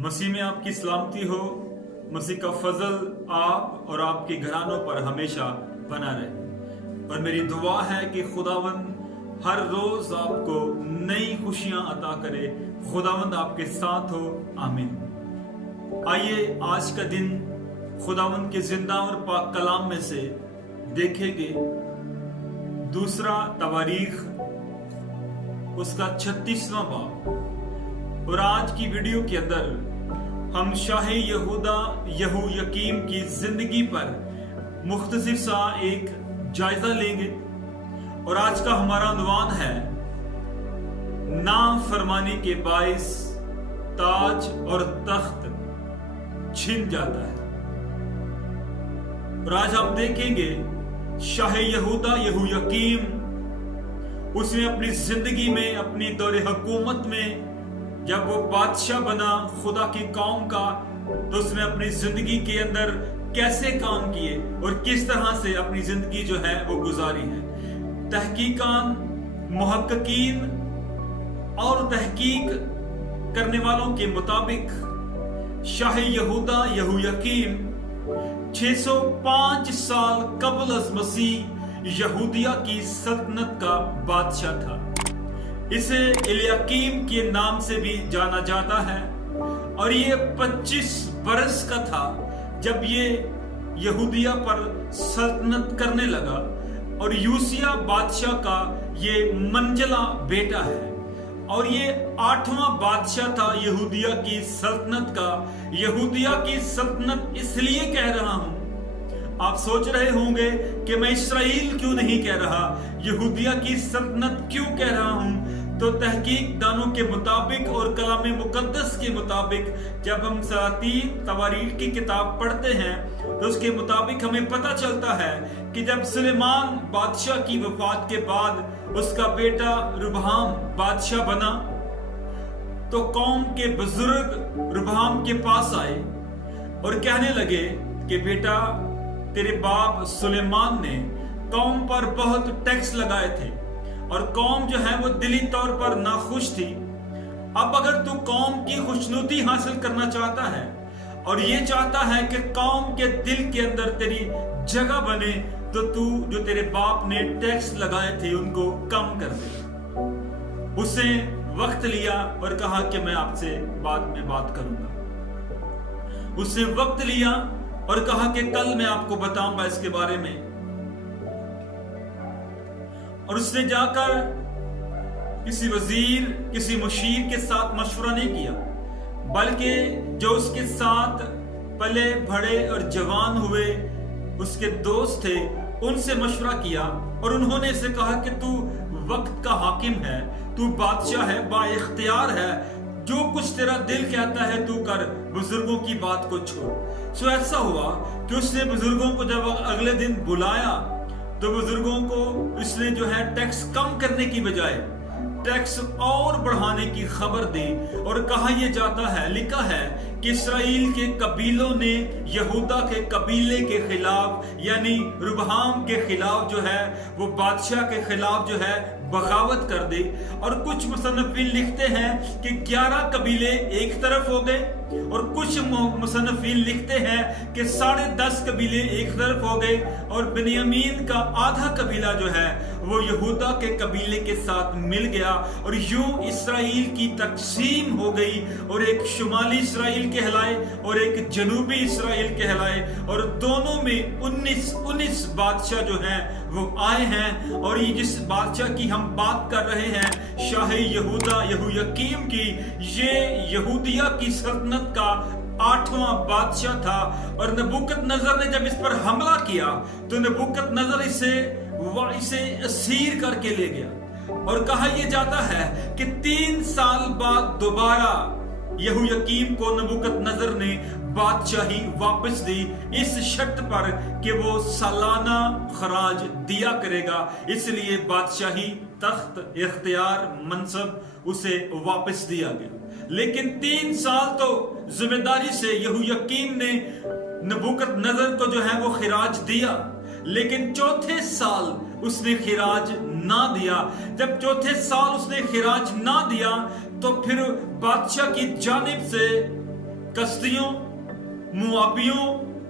मसीह में आपकी सलामती हो। मसीह का फजल आप और आपके घरानों पर हमेशा बना रहे। और मेरी दुआ है कि खुदावंद हर रोज आपको नई खुशियां अता करे। खुदावंद आपके साथ हो। आमीन। आइए आज का दिन खुदावंद के जिंदा और पाक कलाम में से देखेंगे। दूसरा तवारीख उसका 36वां बाब। और आज की वीडियो के अंदर हम शाह यहूदा यहोयाकीम की जिंदगी पर मुख्तसर सा एक जायजा लेंगे। और आज का हमारा उन्वान है ना फरमानी के बाइस ताज और तख्त छिन जाता है। और आज हम देखेंगे शाह यहूदा यहोयाकीम उसने अपनी जिंदगी में अपनी दौरे हुकूमत में जब वो बादशाह बना खुदा की कौम का, तो उसने अपनी जिंदगी के अंदर कैसे काम किए और किस तरह से अपनी जिंदगी जो है वो गुजारी है। तहकीकान, मुहक्कीकीन और तहकीक करने वालों के मुताबिक शाह यहूदा यहोयाकीम 605 साल कबल अज़ मसीह यहूदिया की सल्तनत का बादशाह था। इसे इलियाकीम के नाम से भी जाना जाता है। और ये 25 बरस का था जब ये यहूदिया पर सल्तनत करने लगा। और यूसिया बादशाह का ये मंजला बेटा है। और ये 8वां बादशाह था यहूदिया की सल्तनत का। यहूदिया की सल्तनत इसलिए कह रहा हूं, आप सोच रहे होंगे कि मैं इस्राएल क्यों नहीं कह रहा, यहूदिया की सल्तनत क्यों कह रहा हूं। तो तहकीक दानों के मुताबिक और कलाम मुकद्दस के मुताबिक जब हम सलातीन तवारीख की किताब पढ़ते हैं तो उसके मुताबिक हमें पता चलता है कि जब सुलेमान बादशाह की वफात के बाद उसका बेटा रुबहाम बादशाह बना, तो कौम के बुजुर्ग रुबहाम के पास आए और कहने लगे कि बेटा, तेरे बाप सुलेमान ने कौम पर बहुत टैक्स लगाए थे और कौम जो है वो दिली तौर पर नाखुश थी। अब अगर तू कौम की खुशनुदी हासिल करना चाहता है और ये चाहता है कि कौम के दिल के अंदर तेरी जगह बने, तो तू जो तेरे बाप ने टैक्स लगाए थे उनको कम कर दे। उसने वक्त लिया और कहा कि मैं आपसे बाद में बात करूंगा। उसने वक्त लिया और कहा कि कल मैं आपको बताऊंगा इसके बारे में। और उसने जाकर किसी वजीर, किसी मुशीर के साथ मशवरा नहीं किया, बल्कि जो उसके साथ पले बड़े और जवान हुए उसके दोस्त थे उनसे मशवरा किया। और उन्होंने इसे कहा कि तू वक्त का हाकिम है, तू बादशाह है, बाइख्तियार है, जो कुछ तेरा दिल कहता है तू कर, बुजुर्गों की बात को छोड़। सो ऐसा हुआ कि उसने बुजुर्गों को जब अगले दिन बुलाया तो बुजुर्गों को इसने जो है टैक्स कम करने की बजाय टैक्स और बढ़ाने की खबर दी। और कहा यह जाता है, लिखा है कि इसराइल के कबीलों ने यहूदा के कबीले के खिलाफ यानी रुबहाम के खिलाफ जो है वो बादशाह के खिलाफ जो है बगावत कर दी। और कुछ मुसन्निफीन लिखते हैं कि 11 कबीले एक तरफ हो गए और कुछ मुसन्निफीन लिखते हैं कि 10.5 कबीले एक तरफ हो गए और बिन्यामीन का आधा कबीला जो है वो यहूदा के कबीले के साथ मिल गया। और यूं इसराइल की तकसीम हो गई और एक शुमाली इसराइल कहलाए और एक जनूबी इसराइल कहलाए। और दोनों में 19 बादशाह जो हैं वो आए हैं। और ये जिस बादशाह की हम बात कर रहे हैं शाह यहूदा यहोयाकीम की, ये यहूदिया की सल्तनत का 8वां बादशाह था। और नबूकदनेस्सर ने जब इस पर हमला किया तो नबूकदनेस्सर इसे असीर करके ले गया। और कहा यह जाता है कि 3 साल बाद दोबारा यहोयाकीम को नबूकदनेस्सर ने बादशाही वापस दी, इस शर्त पर कि वो सालाना खराज दिया करेगा। इसलिए बादशाही तख्त इख्तियार मनसब उसे वापस दिया गया। लेकिन 3 साल तो जिम्मेदारी से यहोयाकीम ने नबूकदनेस्सर को जो है वो खिराज दिया, लेकिन चौथे साल उसने खिराज ना दिया। जब चौथे साल उसने खिराज ना दिया तो फिर बादशाह की जानिब से कसदियों, मुआबियों,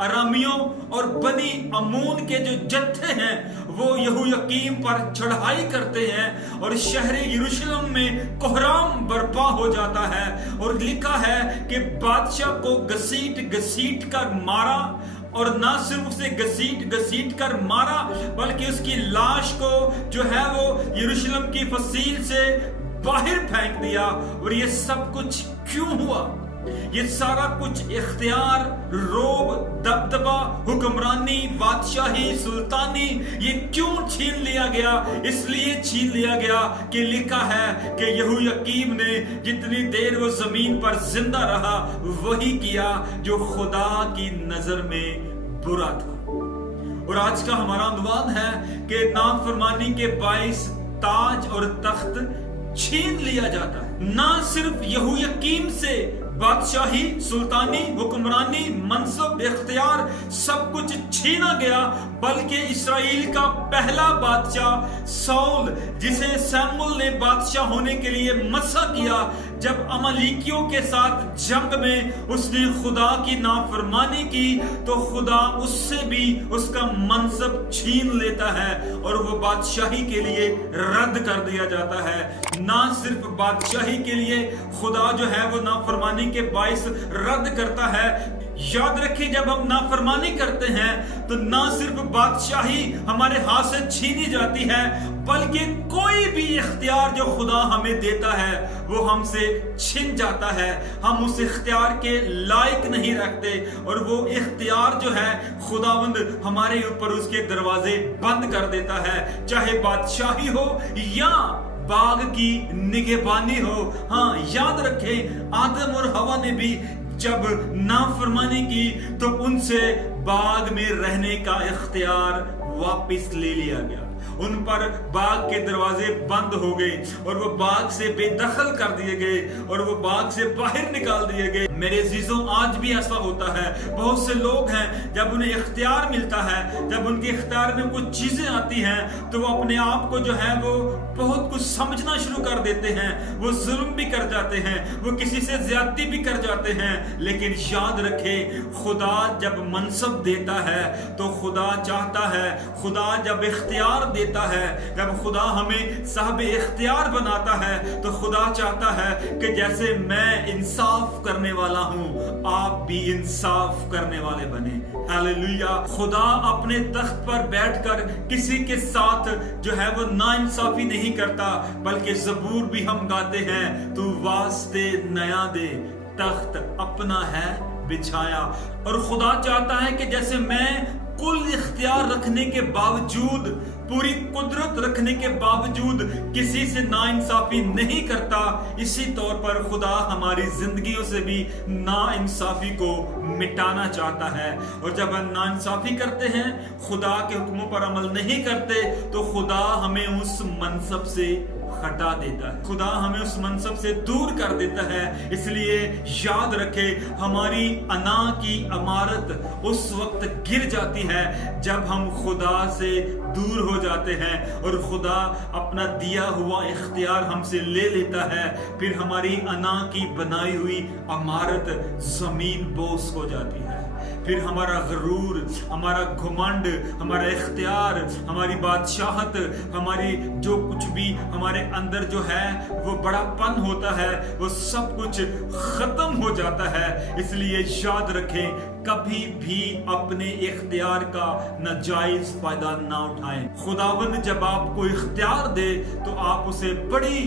अरामियों और बनी अमून के जो जत्थे हैं वो यहोयाकीम पर चढ़ाई करते हैं और शहर यरूशलेम में कोहराम बर्पा हो जाता है। और लिखा है कि बादशाह को घसीट कर मारा, और ना सिर्फ उसे घसीट कर मारा बल्कि उसकी लाश को जो है वो यरूशलेम की फसील से बाहर फेंक दिया। और ये सब कुछ क्यों हुआ? ये सारा कुछ इख्तियार, रोब, दबदबा, हुक्मरानी, बादशाही, सुल्तानी ये क्यों छीन लिया गया? इसलिए छीन लिया गया कि लिखा है कि यहोयाकीम ने जितनी देर वो जमीन पर जिंदा रहा वही किया जो खुदा की नजर में बुरा था। और आज का हमारा अनुवाद है कि नाफरमानी के बाइस ताज और तख्त छीन लिया जाता है। ना सिर्फ यहोयाकीम से बादशाही, सुल्तानी, हुक्मरानी, मनसब, इख्तियार सब कुछ छीना गया, बल्कि इस्राएल का पहला बादशाह साउल, जिसे सैमुअल ने बादशाह होने के लिए मसा किया, जब अमालेकियों के साथ जंग में उसने खुदा की नाफरमानी की तो खुदा उससे भी उसका मनसब छीन लेता है और वो बादशाही के लिए रद्द कर दिया जाता है। ना सिर्फ बादशाही के लिए खुदा जो है वो नाफरमानी के बाइस रद्द करता है। याद रखिए, जब हम नाफरमानी करते हैं तो ना सिर्फ बादशाही हमारे हाथ से छीनी जाती है, बल्कि कोई भी इख्तियार जो खुदा हमें देता है वो हमसे छिन जाता है। हम उस इख्तियार के लायक नहीं रखते और वो इख्तियार जो है खुदावंद हमारे ऊपर उसके दरवाजे बंद कर देता है, चाहे बादशाही हो या बाग की निगहबानी हो। हाँ, याद रखें, आदम और हवा ने भी जब नाफरमानी की तो उनसे बाग में रहने का इख्तियार वापस ले लिया गया। उन पर बाग के दरवाजे बंद हो गए और वो बाग से बेदखल कर दिए गए और वो बाग से बाहर निकाल दिए गए। मेरे अजीजों, आज भी ऐसा होता है। बहुत से लोग हैं, जब उन्हें इख्तियार मिलता है, जब उनके इख्तियार में कुछ चीजें आती हैं तो वो अपने आप को जो है वो बहुत कुछ समझना शुरू कर देते हैं। वो जुल्म भी कर जाते हैं, वो किसी से ज्यादती भी कर जाते हैं। लेकिन याद रखें, खुदा जब मनसब देता है तो खुदा चाहता है, खुदा जब इख्तियार देता है, जब खुदा हमें साहब इख्तियार बनाता है तो खुदा चाहता है कि जैसे मैं इंसाफ करने वाला हूं, आप भी इंसाफ करने वाले बने। हालेलुया। खुदा अपने तख्त पर बैठकर किसी के साथ जो है वो नाइंसाफी नहीं करता, बल्कि ज़बूर भी हम गाते हैं, तू वास्ते नया दे, तख्त अपना है बिछाया। और खुदा चाहता है कि जैसे मैं कुल इख्तियार रखने के बावजूद, पूरी कुदरत रखने के बावजूद किसी से नाइंसाफी नहीं करता, इसी तौर पर खुदा हमारी जिंदगियों से भी नाइंसाफी को मिटाना चाहता है। और जब हम नाइंसाफी करते हैं, खुदा के हुक्मों पर अमल नहीं करते, तो खुदा हमें उस मनसब से हटा देता है, खुदा हमें उस मनसब से दूर कर देता है। इसलिए याद रखें, हमारी अना की इमारत उस वक्त गिर जाती है जब हम खुदा से दूर हो जाते हैं और खुदा अपना दिया हुआ इख्तियार हमसे ले लेता है। फिर हमारी अना की बनाई हुई इमारत जमीन बोस हो जाती है। फिर हमारा गरूर, हमारा घुमंड, हमारा इख्तियार, हमारी बादशाहत, हमारी जो कुछ भी हमारे अंदर जो है वो बड़ापन होता है, वो सब कुछ खत्म हो जाता है। इसलिए याद रखें, कभी भी अपने इख्तियार का नाजायज फायदा ना उठाएं। खुदावंद जब आपको इख्तियार दे तो आप उसे बड़ी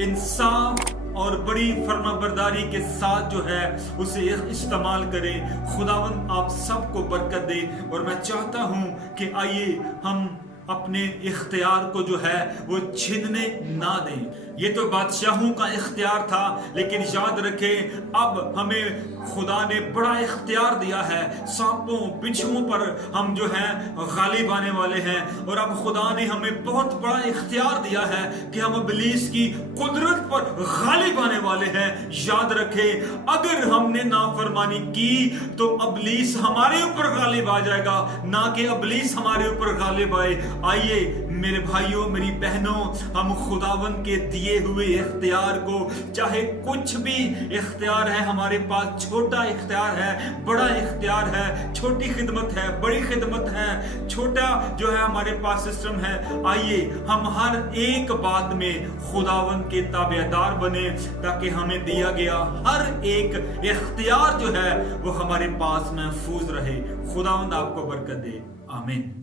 इंसाफ और बड़ी फरमाबरदारी के साथ जो है उसे इस्तेमाल करें। खुदावंद आप सबको बरकत दे। और मैं चाहता हूं कि आइए हम अपने इख्तियार को जो है वो छीनने ना दें। ये तो बादशाहों का इख्तियार था, लेकिन याद रखें, अब हमें खुदा ने बड़ा इख्तियार दिया है। सांपों बिच्छुओं पर हम जो है गालिब आने वाले हैं। और अब खुदा ने हमें बहुत बड़ा इख्तियार दिया है कि हम इब्लीस की कुदरत पर गालिब आने वाले हैं। याद रखें, अगर हमने नाफरमानी की तो इब्लीस हमारे ऊपर गालिब आ जाएगा, ना कि इब्लीस हमारे ऊपर गालिब आए। आइए मेरे भाइयों मेरी बहनों, हम खुदावन के दिए हुए इख्तियार को, चाहे कुछ भी इख्तियार है हमारे पास, छोटा इख्तियार है, बड़ा इख्तियार है, छोटी खिदमत है, बड़ी खिदमत है, छोटा जो है हमारे पास सिस्टम है, आइए हम हर एक बात में खुदावन के ताबेदार बने, ताकि हमें दिया गया हर एक इख्तियार जो है वो हमारे पास महफूज रहे। खुदावंद आपको बरकत दे। आमीन।